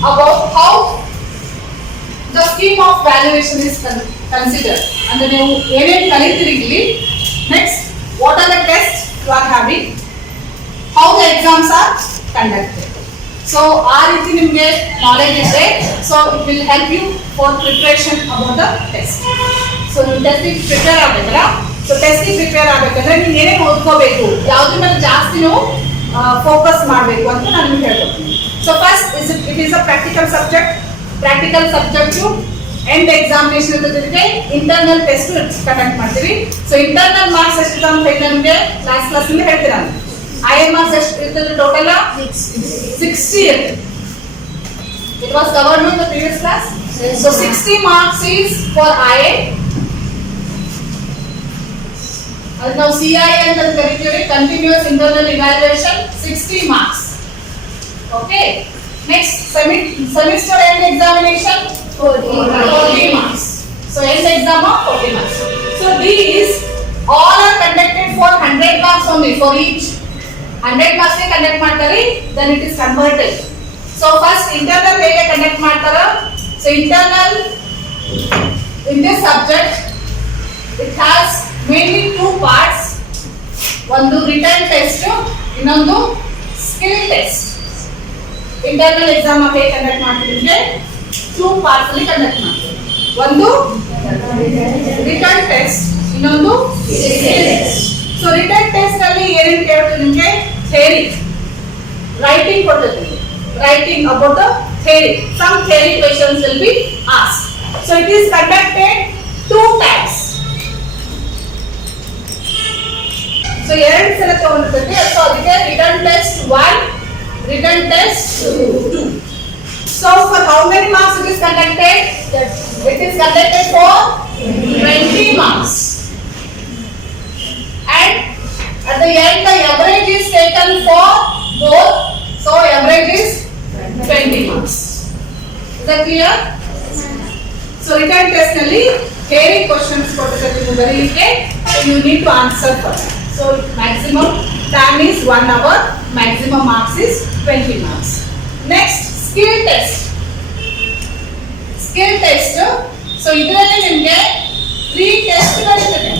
about how the scheme of valuation is considered. And then next, what are the tests you are having? How the exams are conducted. So, our knowledge is there. So, it will help you for preparation about the test. So, you testing prepare agara. So, testing prepare agakandre ನೀವು ಏನೇನು ಓದ್ಕೋಬೇಕು, ಯಾವ್ದ್ರ ಮೇಲೆ ಜಾಸ್ತಿ ನೀವು ಫೋಕಸ್ ಮಾಡಬೇಕು ಅಂತ ನಾನು ನಿಮಗೆ ಹೇಳ್ಕೊಡ್ತೀನಿ. So, first it is a practical subject. Practical subject end examination ಜೊತೆಗೆ ಇಂಟರ್ನಲ್ ಟೆಸ್ಟ್ ಕಂಡಕ್ಟ್ ಮಾಡ್ತೀವಿ. ಸೊ ಇಂಟರ್ನಲ್ ಮಾರ್ಕ್ಸ್ ಎಷ್ಟು ಅಂತ ಹೇಳಿ ನಮಗೆ ಕ್ಲಾಸ್ ಅಲ್ಲಿ ಹೇಳ್ತೀರಾ. IM marks ಎಷ್ಟು ಇರ್ತದೆ ಟೋಟಲ್ 60 ಇರುತ್ತೆ. It was covered in the previous class. So 60 marks is for IA. ಅದು ನಾವು CI ಅಂತ ಕರಿತೀವಿ, continuous internal evaluation 60 marks. Okay. Next semester end examination 40 marks. So end exam of 40 marks. So these all are conducted for 100 marks only for each. 100 marks ke conduct ಮಾಡ್ತಾರೆ, then it is converted. So first internal ಹೇಗೆ conduct ಮಾಡ್ತಾರ? So internal in this subject it has mainly two parts. ಒಂದು written test, ಇನ್ನೊಂದು skill test. Internal exam ಹೇಗೆ conduct ಮಾಡ್ತಿದ್ರೆ two parts ಅಲ್ಲಿ conduct ಮಾಡ್ತೀವಿ. ಒಂದು ರಿಟನ್ ಟೆಸ್ಟ್, ಇನ್ನೊಂದು skill test. So written test ಅಲ್ಲಿ ಏನೇನು ಕೇಳ್ತೀವಿ ನಿಮಗೆ? ಥಿಯರಿ, ರೈಟಿಂಗ್ ಕೊಡ್ತೀವಿ, writing about the theory. Some theory questions will be asked. So it is conducted two times. So ಎರಡು ಸಲ ತಗೊಂಡಿರ್ತೀವಿ. ಸೊ ಅದಕ್ಕೆ written test 1, written test 2. So for how many marks it is conducted? It is conducted for 20 marks. And at the end the average is taken for both. So average is 20 marks. Is that clear? So written test nalli theory questions kottidare bariyike, so you need to answer for that. So maximum time is 1 hour, maximum marks is 20 marks. Next, skill test. Skill test. So idralli nimge 3 test ಗಳಿರುತ್ತೆ.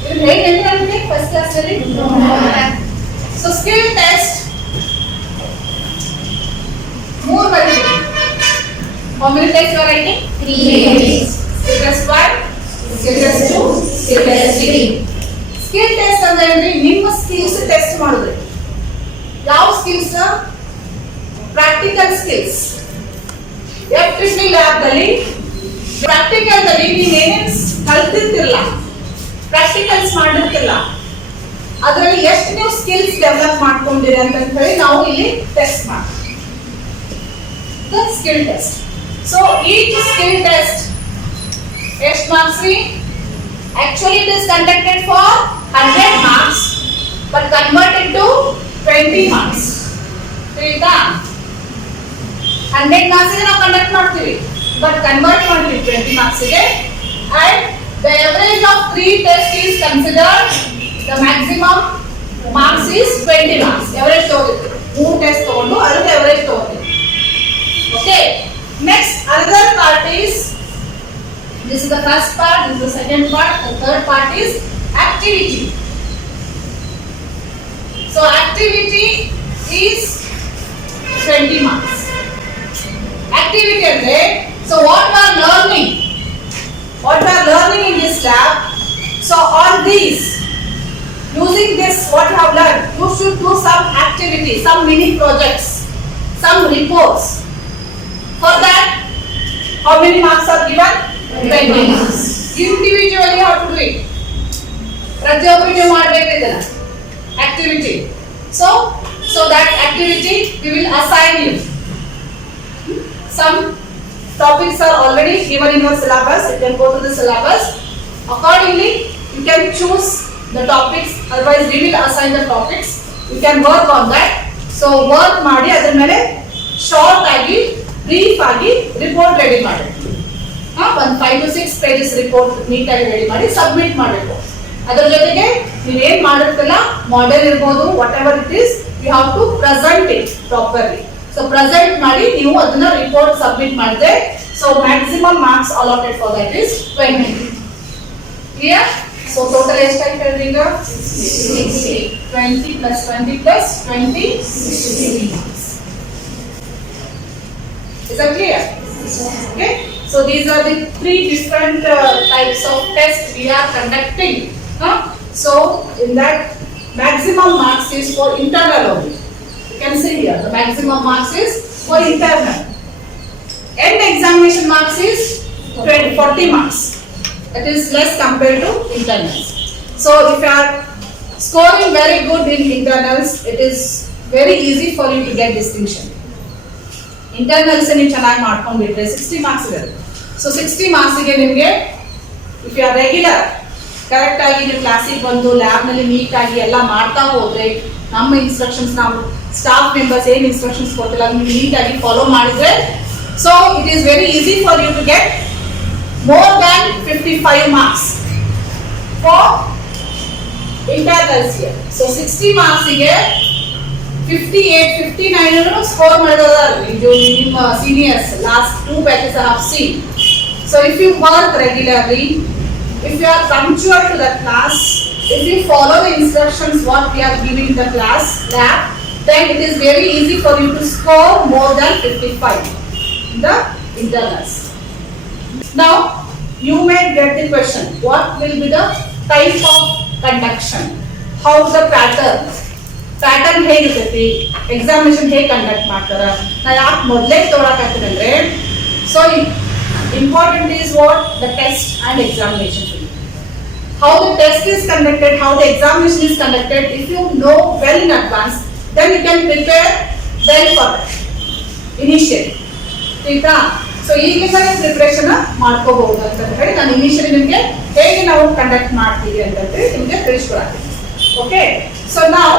ಇದು ಹೇಗೆ ಅಂದ್ರೆ first class ಅಲ್ಲಿ so skill test 3 ಬರೀತೀವಿ. How many tests you are writing? 3 tests. Skill test 1, skill test 2, skill test 3. Skill test ಅಂದ್ರೆ ನಿಮ್ಮ skills test ಮಾಡೋದು. ಯಾವ skills? Practical skills. FEEE lab ಅಲ್ಲಿ ಪ್ರಾಕ್ಟಿಕಲ್ ಅಲ್ಲಿ ನೀವು ಏನೇನು ಕಲ್ತಿರ್ತಿರಲ್ಲ, ಪ್ರಾಕ್ಟಿಕಲ್ಸ್ ಮಾಡಿರ್ತಿರಲ್ಲ, ಅದರಲ್ಲಿ ಎಷ್ಟು ನೀವು ಸ್ಕಿಲ್ಸ್ ಡೆವಲಪ್ ಮಾಡ್ಕೊಂಡಿರಿ ಅಂತ ಹೇಳಿ ನಾವು ಇಲ್ಲಿ ಟೆಸ್ಟ್ ಮಾಡ್ತೀವಿ. The skill test. So each skill test ಎಷ್ಟು ಮಾರ್ಕ್ಸ್ ರೀ? Actually it is conducted for 100 marks but converted to 20 marks. ತಿಳಿತಾ? 100 marks ಗೆ ನಾವು ಕಂಡಕ್ಟ್ ಮಾಡ್ತೀವಿ but convert ಮಾಡ್ತೀವಿ 20 marks ಗೆ. And the average of 3 tests is considered. The maximum marks is 20 marks. Average ತಗೋತೀವಿ. 3 ಟೆಸ್ಟ್ ತಗೊಂಡು ಅದರ average ತಗೋತೀವಿ. Okay. Next another part is, this is the first part, this is the second part, the third part is activity. So activity is 20 marks. Activity andre, so what we are learning in this lab, so on these, using this what you have learned, you should do some activity, some mini projects, some reports. For that, how many marks are given? 20 marks. Individually how to do it. ಪ್ರತಿಯೊಬ್ಬರಿಗೆ ಮಾಡಬೇಕು ಇದನ್ನ activity. So that activity we will assign you. Some topics are already given in your syllabus. You can go to the syllabus. Accordingly, you can choose the topics. Otherwise, we will assign the topics. You can work on that. So work ಮಾಡಿ ಅದರ ಮೇಲೆ ಶಾರ್ಟ್ ಆಗಿ, ಬ್ರೀಫ್ ಆಗಿ report ready ಮಾಡಿ. ಒಂದು 5 to 6 pages report ನೀಟಾಗಿ ready ಮಾಡಿ submit ಮಾಡಬೇಕು. ಅದರ ಜೊತೆಗೆ ನೀವೇನ್ ಮಾಡಿರ್ತಿಲ್ಲ, ಮಾಡೆಲ್ ಇರ್ಬೋದು, whatever it is, you have to present it properly. So present ಮಾಡಿ ನೀವು ಅದನ್ನ ರಿಪೋರ್ಟ್ ಸಬ್ಮಿಟ್ ಮಾಡಿದ್ರೆ so maximum marks allotted for that is 20. Clear? So total ಎಷ್ಟಾಯ್ತು ಹೇಳ್ರಿ ಈಗ 60. 20 plus 20 plus 20 60 marks. Is that clear? Okay. So these are the three different types of tests we are conducting. So in that maximum marks is for internal only. You can see here the maximum marks is for internal. End examination marks is 40 marks. That is less compared to internals. So if you are scoring very good in internals, it is very easy for you to get distinction. Internals ನೀವು ಚೆನ್ನಾಗಿ ಮಾಡ್ಕೊಂಡ್ಬಿಟ್ರೆ 60 marks ಇದೆ. So 60 marks ಗೆ ನಿಮಗೆ if you are regular correct ಆಗಿ ನೀವು ಕ್ಲಾಸಿಗೆ ಬಂದು ಲ್ಯಾಬ್ ನಲ್ಲಿ ನೀಟ್ ಆಗಿ ಎಲ್ಲ ಮಾಡ್ತಾ ಹೋದ್ರೆ ನಮ್ಮ ಇನ್ಸ್ಟ್ರಕ್ಷನ್ಸ್ ನಾವು ಸ್ಟಾಫ್ ಮೆಂಬರ್ಸ್ ಏನು ಇನ್ಸ್ಟ್ರಕ್ಷನ್ಸ್ ಕೊಟ್ಟಿಲ್ಲ ನೀವು ನೀಟ್ ಆಗಿ ಫಾಲೋ ಮಾಡಿದ್ರೆ so it is very easy for you to get more than 55 marks for internals here. So 60 marks ಗೆ 58, 59 score ಮಾಡಿದ್ದಾರೆ ನಿಮ್ಮ seniors last 2 batches I have seen. So if you work regularly, if you are punctual to the class, if you follow the instructions what we are giving in the class lab, then it is very easy for you to score more than 55 in the internals. Now you may get the question, what will be the type of conduction? How the pattern ಹೇಗಿರ್ತೈತಿ examination ಹೇಗೆ conduct ಮಾಡ್ತಾರ ನಾ ಯಾಕೆ ಮೊದಲೇ ತಗೊಳಕಾಗ್ತದೆ ಅಂದ್ರೆ so important is what the test and examination. How the test is conducted, how the examination is conducted, if you know well in advance, then you can prepare well for that initially. Okay? So ಈಗಲೇ ಪ್ರಿಪರೇಷನ್ ಮಾಡ್ಕೋಬಹುದು ಅಂತ ಹೇಳಿ ನಾನು ಇನಿಷಿಯಲಿ ನಿಮಗೆ ಹೇಗೆ ನಾವು ಕಂಡಕ್ಟ್ ಮಾಡ್ತೀವಿ ಅಂತ ನಿಮಗೆ ತಿಳಿಸ್ಕೊಡ್ತೀನಿ. ಓಕೆ, ಸೊ ನಾವು